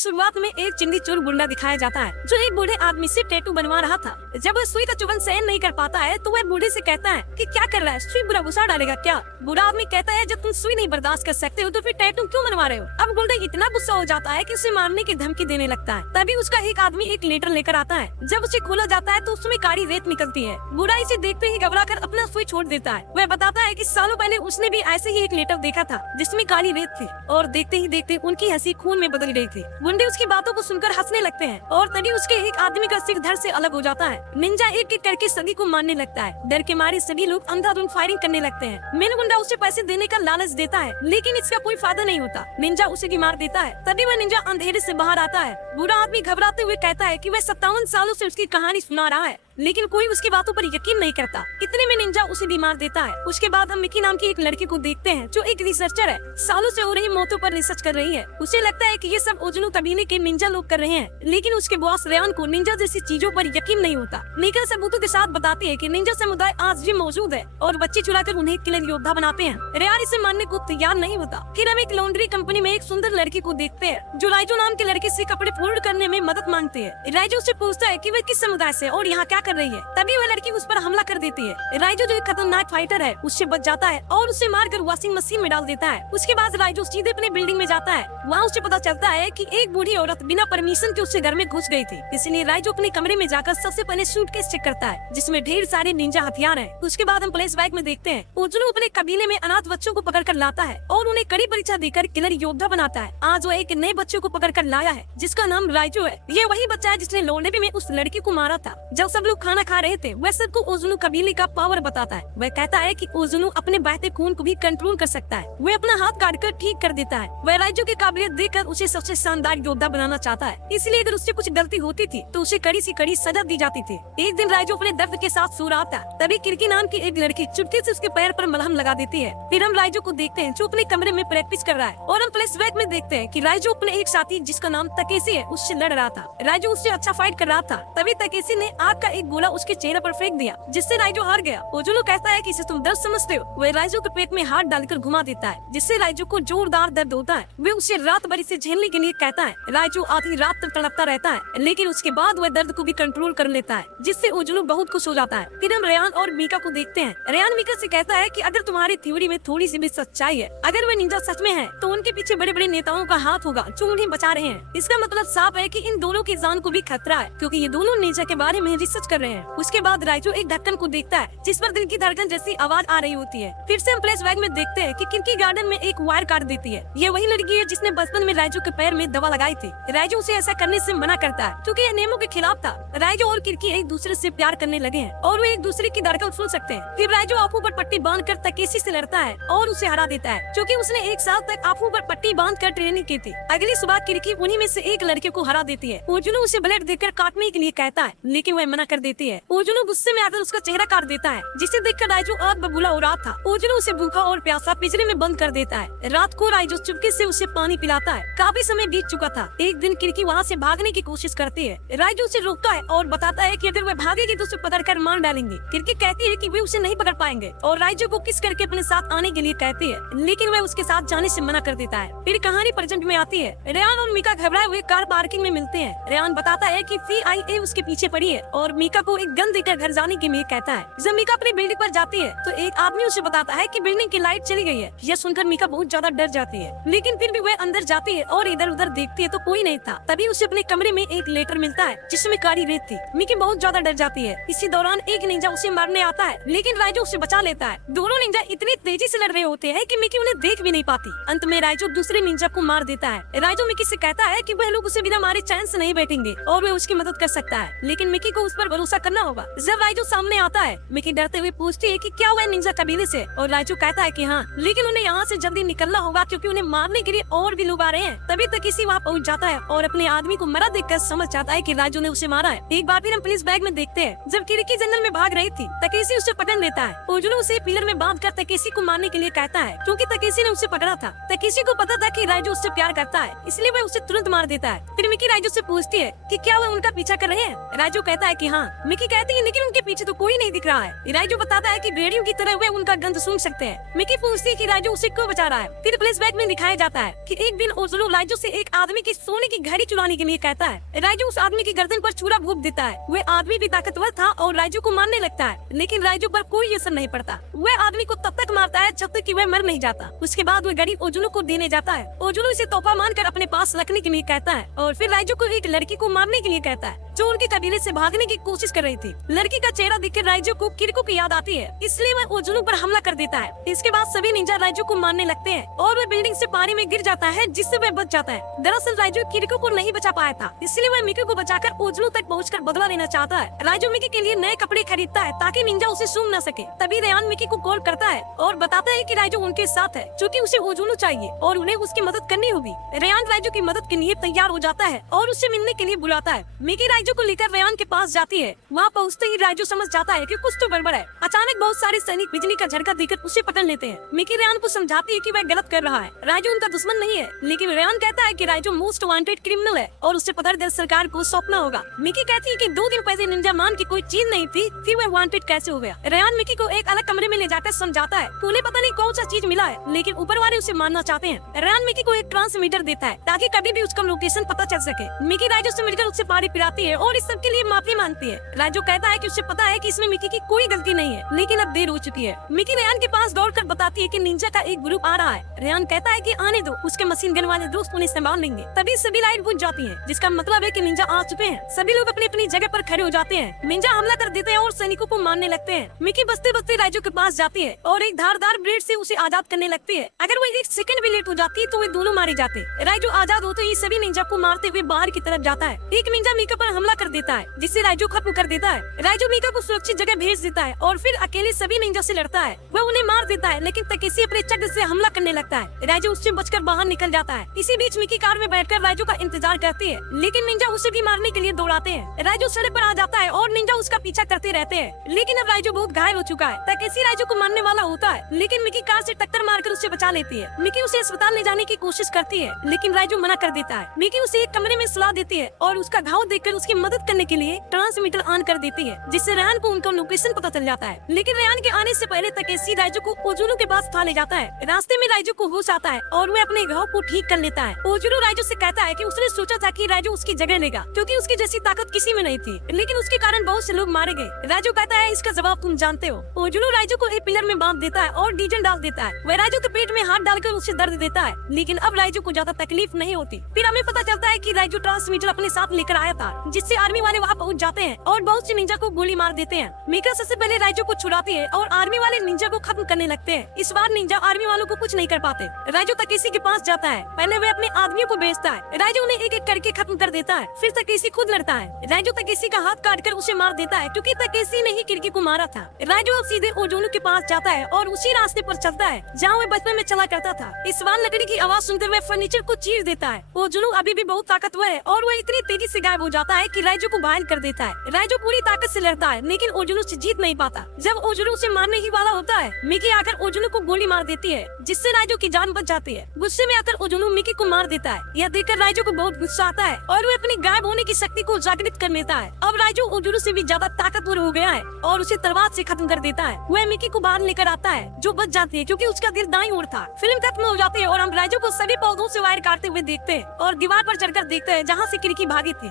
शुरुआत में एक चिंदी चोर गुंडा दिखाया जाता है जो एक बूढ़े आदमी से टैटू बनवा रहा था। जब वह सुई का चुभन सहन नहीं कर पाता है तो वह बूढ़े से कहता है कि क्या कर रहा है, सुई बुरा घुसा डालेगा क्या। बूढ़ा आदमी कहता है जब तुम सुई नहीं बर्दाश्त कर सकते हो तो फिर टैटू क्यों बनवा रहे हो। अब गुंडा इतना गुस्सा हो जाता है कि उसे मारने की धमकी देने लगता है। तभी उसका एक आदमी एक लेटर लेकर आता है। जब उसे खोला जाता है तो उसमें काली रेत निकलती है। बूढ़ा इसे देखते ही घबरा कर अपना सुई छोड़ देता है। वह बताता है कि सालों पहले उसने भी ऐसे ही एक लेटर देखा था जिसमें काली रेत थी और देखते ही देखते उनकी हंसी खून में बदल गई थी। गुंडे उसकी बातों को सुनकर हंसने लगते हैं और तभी उसके एक आदमी का सिर धड़ से अलग हो जाता है। निंजा एक एक करके सभी को मारने लगता है। डर के मारे सभी लोग अंधाधुंध फायरिंग करने लगते हैं। मेन गुंडा उसे पैसे देने का लालच देता है लेकिन इसका कोई फायदा नहीं होता। निंजा उसे भी मार देता है। तभी वह निंजा अंधेरे से बाहर आता है। बूढ़ा आदमी घबराते हुए कहता है कि वह 57 सालों से उसकी कहानी सुना रहा है लेकिन कोई उसकी बातों पर यकीन नहीं करता। इतने में निंजा उसे भी मार देता है। उसके बाद हम मिकी नाम की एक लड़की को देखते हैं जो एक रिसर्चर है। सालों से हो रही मौतों पर रिसर्च कर रही है। उसे लगता है कि ये सब ओजोनो कबीले के निंजा लोग कर रहे हैं लेकिन उसके बॉस रेयान को निंजा जैसी चीजों पर यकीन नहीं होता। निकल सबूतों के साथ बताती है कि निंजा समुदाय आज भी मौजूद है और बच्चे चुराकर उन्हें किलर योद्धा बनाते हैं। रेयान इसे मानने को तैयार नहीं होता। फिर हम एक लॉन्ड्री कंपनी में एक सुंदर लड़की को देखते हैं जो राइजो नाम के लड़के से कपड़े फोल्ड करने में मदद मांगती है। राइजो उससे पूछता है कि वह किस समुदाय से और यहाँ क्या कर रही है। तभी वह लड़की उस पर हमला कर देती है। राइजो जो एक खतरनाक फाइटर है उससे बच जाता है और उसे मारकर वॉशिंग मशीन में डाल देता है। उसके बाद राइजो सीधे अपने बिल्डिंग में जाता है। वहाँ उसे पता चलता है कि एक बूढ़ी औरत बिना परमिशन के उसके घर में घुस गई थी। इसलिए राइजो अपने कमरे में जाकर सबसे पहले सूटकेस चेक करता है जिसमें ढेर सारे निंजा हथियार हैं। उसके बाद हम फ्लैशबैक में देखते हैं ओजुनो अपने कबीले में अनाथ बच्चों को पकड़ कर लाता है और उन्हें कड़ी परीक्षा देकर किलर योद्धा बनाता है। आज वो एक नए बच्चे को पकड़ कर लाया है जिसका नाम राइजो है। ये वही बच्चा है जिसने लोनेबी में उस लड़की को मारा था। जब सब लोग खाना खा रहे थे वह सबको ओजुनो कबीले का पावर बताता है। वह कहता है कि ओजुनो अपने बहते खून को भी कंट्रोल कर सकता है। वह अपना हाथ काट कर ठीक कर देता है। वह राइजो की काबिलियत देखकर उसे सबसे शानदार योद्धा बनाना चाहता है। इसलिए अगर उससे कुछ गलती होती थी तो उसे कड़ी से कड़ी सजा दी जाती थी। एक दिन राइजो अपने दर्द के साथ सो रहा था। तभी किरकी नाम की एक लड़की चुटकी से उसके पैर पर मलहम लगा देती है। फिर हम राइजो को देखते हैं जो अपने कमरे में प्रैक्टिस कर रहा है और हम फ्लैशबैक में देखते हैं कि राइजो अपने एक साथी जिसका नाम तकेशी है उससे लड़ रहा था। राइजो उससे अच्छा फाइट कर रहा था। तभी तकेशी ने आग का एक गोला उसके चेहरे पर फेंक दिया जिससे राइजो हार गया। ओजुनो कहता है कि इसे तुम दर्द समझते हो। वह राइजो के पेट में हाथ डालकर घुमा देता है जिससे राइजो को जोरदार दर्द होता है। वे उसे रात भर इसे झेलने के लिए कहता है। राइजो आधी रात तक तड़पता रहता है लेकिन उसके बाद वह दर्द को भी कंट्रोल कर लेता है जिससे ओजुनो बहुत खुश हो जाता है। फिर हम रेयान और मीका को देखते हैं। रेयान मीका से कहता है कि अगर तुम्हारी थ्योरी में थोड़ी सी भी सच्चाई है, अगर वे निंजा सच में है तो उनके पीछे बड़े बड़े नेताओं का हाथ होगा जो उन्हें बचा रहे हैं। इसका मतलब साफ है कि इन दोनों की जान को भी खतरा है क्योंकि ये दोनों निंजा के बारे में रिसर्च कर रहे हैं। उसके बाद राइजो एक ढक्कन को देखता है जिस पर दिल की धड़कन जैसी आवाज आ रही होती है। फिर से हम फ्लैशबैक में देखते हैं कि किरकी गार्डन में एक वायर काट देती है। ये वही लड़की है जिसने बचपन में राइजो के पैर में दवा लगाई थी। राइजो उसे ऐसा करने से मना करता है क्योंकि यह नियमों के खिलाफ था। राइजो और किरकी एक दूसरे से प्यार करने लगे हैं और वे एक दूसरे की धड़कन सुन सकते हैं। फिर राइजो आंखों पर पट्टी बांध कर तकेशी से लड़ता है और उसे हरा देता है क्योंकि उसने एक साल तक आंखों पर पट्टी बांध कर ट्रेनिंग की थी। अगली सुबह किरकी उन्हीं में से एक लड़के को हरा देती है। ओजुनो उसे ब्लेड देकर काटने के लिए कहता है लेकिन वह मना कर देती है। ओजुनो गुस्से में आकर उसका चेहरा काट देता है जिसे देखकर राइजो आग बबूला हो रहा था। ओजुनो उसे भूखा और प्यासा पिंजरे में बंद कर देता है। रात को राइजो चुपके से उसे पानी पिलाता है। काफी समय बीत चुका था। एक दिन किरकी वहाँ से भागने की कोशिश करती है। राइजो उसे रोकता है और बताता है कि अगर वह भागेगी तो उसे पकड़कर मार डालेंगे। किरकी कहती है कि वे उसे नहीं पकड़ पाएंगे और राइजो को किस करके अपने साथ आने के लिए कहती है लेकिन वह उसके साथ जाने से मना कर देता है। फिर कहानी प्रेजेंट में आती है। रेयान और मीका घबराए हुए कार पार्किंग में मिलते हैं। रेयान बताता है कि CIA उसके पीछे पड़ी है और मीका को एक गन देकर घर जाने के लिए कहता है। जब मीका अपनी बिल्डिंग पर जाती है तो एक आदमी उसे बताता है कि बिल्डिंग की लाइट चली गई है। यह सुनकर मीका बहुत ज्यादा डर जाती है लेकिन फिर भी वह अंदर जाती है और इधर उधर देखती है तो कोई नहीं था। तभी उसे अपने कमरे में एक लेटर मिलता है जिसमें काली रेत थी। मिकी बहुत ज्यादा डर जाती है। इसी दौरान एक निंजा उसे मारने आता है लेकिन राइजो उसे बचा लेता है। दोनों निंजा इतनी तेजी से लड़ रहे होते हैं कि मिकी उन्हें देख भी नहीं पाती। अंत में राइजो दूसरे निंजा को मार देता है। राइजो मिकी से कहता है कि वह लोग उसे बिना मारे चैन से नहीं बैठेंगे और वह उसकी मदद कर सकता है लेकिन मिकी को उस पर भरोसा करना होगा। जब राइजो सामने आता है मिकी डरते हुए पूछती है कि क्या वह निंजा कबीले से और राइजो कहता है कि हाँ लेकिन उन्हें यहाँ से जल्दी निकलना होगा क्योंकि उन्हें मारने के लिए और भी लोग आ रहे हैं। तभी तकेशी वहाँ पहुँच जाता है और अपने आदमी को मरा देखकर समझ जाता है कि राइजो ने उसे मारा है। एक बार फिर हम पुलिस बैग में देखते हैं जब किरकी जंगल में भाग रही थी तकेशी उसे पकड़ लेता है। ओजुनो उसे पिलर में बांध कर तकेशी को मारने के लिए कहता है क्योंकि तकेशी ने उसे पकड़ा था। तकेशी को पता था कि राइजो उससे प्यार करता है इसलिए वह उसे तुरंत मार देता है। फिर मिकी राइजो से पूछती है कि क्या वह उनका पीछा कर रहे हैं। राइजो कहता है कि हाँ मिकी कहती है लेकिन उनके पीछे तो कोई नहीं दिख रहा है। राइजो बताता है कि रेडियो की तरह वे उनका गंध सुन सकते हैं। मिकी पूछती है कि राइजो उसे क्यों बचा रहा है। फिर फ्लैशबैक में दिखाया जाता है कि एक दिन ओजुलू राइजो से एक आदमी की सोने की घड़ी चुराने के लिए कहता है। राइजो उस आदमी की गर्दन पर छुरा भोंक देता है। वह आदमी भी ताकतवर था और राइजो को मारने लगता है, लेकिन राइजो पर कोई असर नहीं पड़ता। वह आदमी को तब तक मारता है जब तक कि वह मर नहीं जाता। उसके बाद वह घड़ी ओजुलू को देने जाता है। ओजुलू इसे तोहफा मानकर अपने पास रखने के लिए कहता है और फिर राइजो को एक लड़की को मारने के लिए कहता है जो उनके कबीले से भागने की कोशिश कर रही थी। लड़की का चेहरा देखकर राइजो को किरिको की याद आती है, इसलिए वह ओजुलू पर हमला कर देता है। इसके बाद सभी निंजा राइजो को मारने लगते हैं और वह बिल्डिंग से पानी में गिर जाता है, जिससे वह बच जाता है। दरअसल राइजो किरिको को नहीं बचा पाया था, इसलिए वह मिकी को बचाकर ओजुलू तक पहुंचकर बदला लेना चाहता है। राइजो मिकी के लिए नए कपड़े खरीदता है ताकि निंजा उसे सूंघ न सके। तभी रेयान मिकी को कॉल करता है और बताता है कि राइजो उनके साथ है, क्योंकि उसे ओजुलू चाहिए और उन्हें उसकी मदद करनी होगी। रेयान राइजो की मदद के लिए तैयार हो जाता है और उससे मिलने के लिए बुलाता है। मिकी राइजो को लेकर रेयान के पास जाती है। वहाँ पहुँचते ही राइजो समझ जाता है कि कुछ तो गड़बड़ है। अचानक बहुत सारे सैनिक बिजली का झटका देकर उसे पकड़ लेते हैं। मिकी रेयान को समझाती है कि वह गलत कर रहा है। राइजो उनका दुश्मन नहीं है, लेकिन रेयान कहता है कि राइजो मोस्ट वांटेड क्रिमिनल है और उसे पकड़ कर सरकार को सौंपना होगा। मिकी कहती है कि 2 दिन पहले निंजा मान की कोई चीज नहीं थी, फिर वह वांटेड कैसे हो गया। रेयान मिकी को एक अलग कमरे में ले जाकर समझाता है। उन्हें पता नहीं कौन सा चीज मिला है, लेकिन ऊपर वाले उसे मारना चाहते हैं। रेयान मिकी को एक ट्रांसमीटर देता है ताकि कभी भी उसका लोकेशन पता चल सके। मिकी राइजो से मिलकर उसे पानी पिलाती है और इस सब के लिए माफी मांगती है। राइजो कहता है कि उसे पता है कि इसमें मिकी की कोई गलती नहीं है, लेकिन अब देर हो चुकी है। मिकी रेयान के पास दौड़कर बताती है कि निंजा का एक ग्रुप आ रहा है। रेयान कहता है कि आने दो, उसके मशीन गन वाले दोस्त उन्हें संभाल लेंगे। तभी सभी लाइट बुझ जाती है, जिसका मतलब है कि निंजा आ चुके हैं। सभी लोग अपनी अपनी जगह पर खड़े हो जाते हैं। निंजा हमला कर देते हैं और सैनिकों को मारने लगते हैं। मिकी बचते बचते राइजो के पास जाती है और एक धारदार ब्लेड से उसे आजाद करने लगती है। अगर वो 1 सेकंड भी लेट हो जाती तो वे दोनों मारे जाते। राइजो आजाद होते ही सभी निंजा को मारते हुए बाहर की तरफ जाता है। एक निंजा मीका पर हमला कर देता है, जिससे राइजो खत्म कर देता है। राइजो मीका को सुरक्षित जगह भेज देता है और फिर अकेले सभी निंजा से लड़ता है। वह उन्हें मार देता है, लेकिन तकेशी अपने चक्र से हमला करने लगता है। राइजो उससे बचकर बाहर निकल जाता है। इसी बीच मिकी कार में बैठकर राइजो का इंतजार करती है, लेकिन निंजा उसे भी मारने के लिए दौड़ाते हैं। राइजो सड़क पर आ जाता है और निंजा उसका पीछा करते रहते हैं, लेकिन अब राइजो बहुत घायल हो चुका है। तकेशी राइजो को मारने वाला होता है, लेकिन मिकी कार से टक्कर मारकर उसे बचा लेती है। मिकी उसे अस्पताल ले जाने की कोशिश करती है, लेकिन राइजो मना कर देता है। मिकी उसे एक कमरे में सुला देती है और उसका घाव देखकर उसकी मदद करने के लिए ट्रांसमीटर ऑन कर देती है, जिससे रेयान को उनका लोकेशन पता चल जाता है। लेकिन रेयान के आने से पहले तकेशी राइजो को ओजुलू के पास था ले जाता है। रास्ते में राइजो को होश आता है और वह अपने घाव को ठीक कर लेता है। ओजुलू राइजो से कहता है कि उसने सोचा था कि राइजो उसकी जगह लेगा, क्योंकि उसकी जैसी ताकत किसी में नहीं थी, लेकिन उसके कारण बहुत से लोग मारे गए। राइजो कहता है इसका जवाब तुम जानते हो। ओजुलू राइजो को एक पिलर में बांध देता है और डीजल डाल देता है। वह राइजो के पेट में हाथ डालकर उसे दर्द देता है, लेकिन अब राइजो को ज्यादा तकलीफ नहीं होती। फिर हमें पता चलता है कि राइजो ट्रांसमीटर अपने साथ लेकर आया था, जिससे आर्मी वाले वहाँ पहुँच जाते हैं और बहुत से निंजा को गोली मार देते हैं। मीका सबसे पहले राइजो को छुड़ाती है और आर्मी वाले निंजा को खत्म करने लगते हैं। इस बार निंजा आर्मी वालों को कुछ नहीं कर पाते। राइजो तकेशी के पास जाता है। पहले वह अपने आदमियों को भेजता है। राइजो उन्हें एक एक करके खत्म कर देता है। फिर तकेशी खुद लड़ता है। राइजो तकेशी का हाथ काटकर उसे मार देता है, क्योंकि तकेशी ने ही किरकी को मारा था। राइजो अब सीधे ओजुलू के पास जाता है और उसी रास्ते पर चलता है जहाँ वह बचपन में चला करता था। इस बार लकड़ी की आवाज सुनते हुए फर्नीचर को चीर देता है। ओजुलू अभी भी बहुत ताकतवर है और वह इतनी तेजी से गायब हो जाता है कि राइजो को घायल कर देता है। राइजो पूरी ताकत से लड़ता है, लेकिन ओजुलू से जीत नहीं पाता। जब ओजुलू उसे मारने ही वाला होता है, मिकी आकर ओजुलू को गोली मार देती है, जिससे राइजो की जान बच जाती है। गुस्से में आकर ओजुलू मिकी को मार देता है। यह देखकर राइजो को बहुत गुस्सा आता है और वह अपनी गायब होने की शक्ति को जागृत कर लेता है। अब राइजो ओजुलू से भी ज्यादा ताकतवर हो गया है और उसे तलवार से खत्म कर देता है। वह मिकी को बाहर लेकर आता है, जो बच जाती है क्योंकि उसका दिल दाईं ओर था। फिल्म खत्म हो जाती है और हम राइजो को सभी पौधों से वायर काटते हुए देखते हैं और दीवार पर चढ़कर देखते हैं जहाँ से किरकी भागी थी।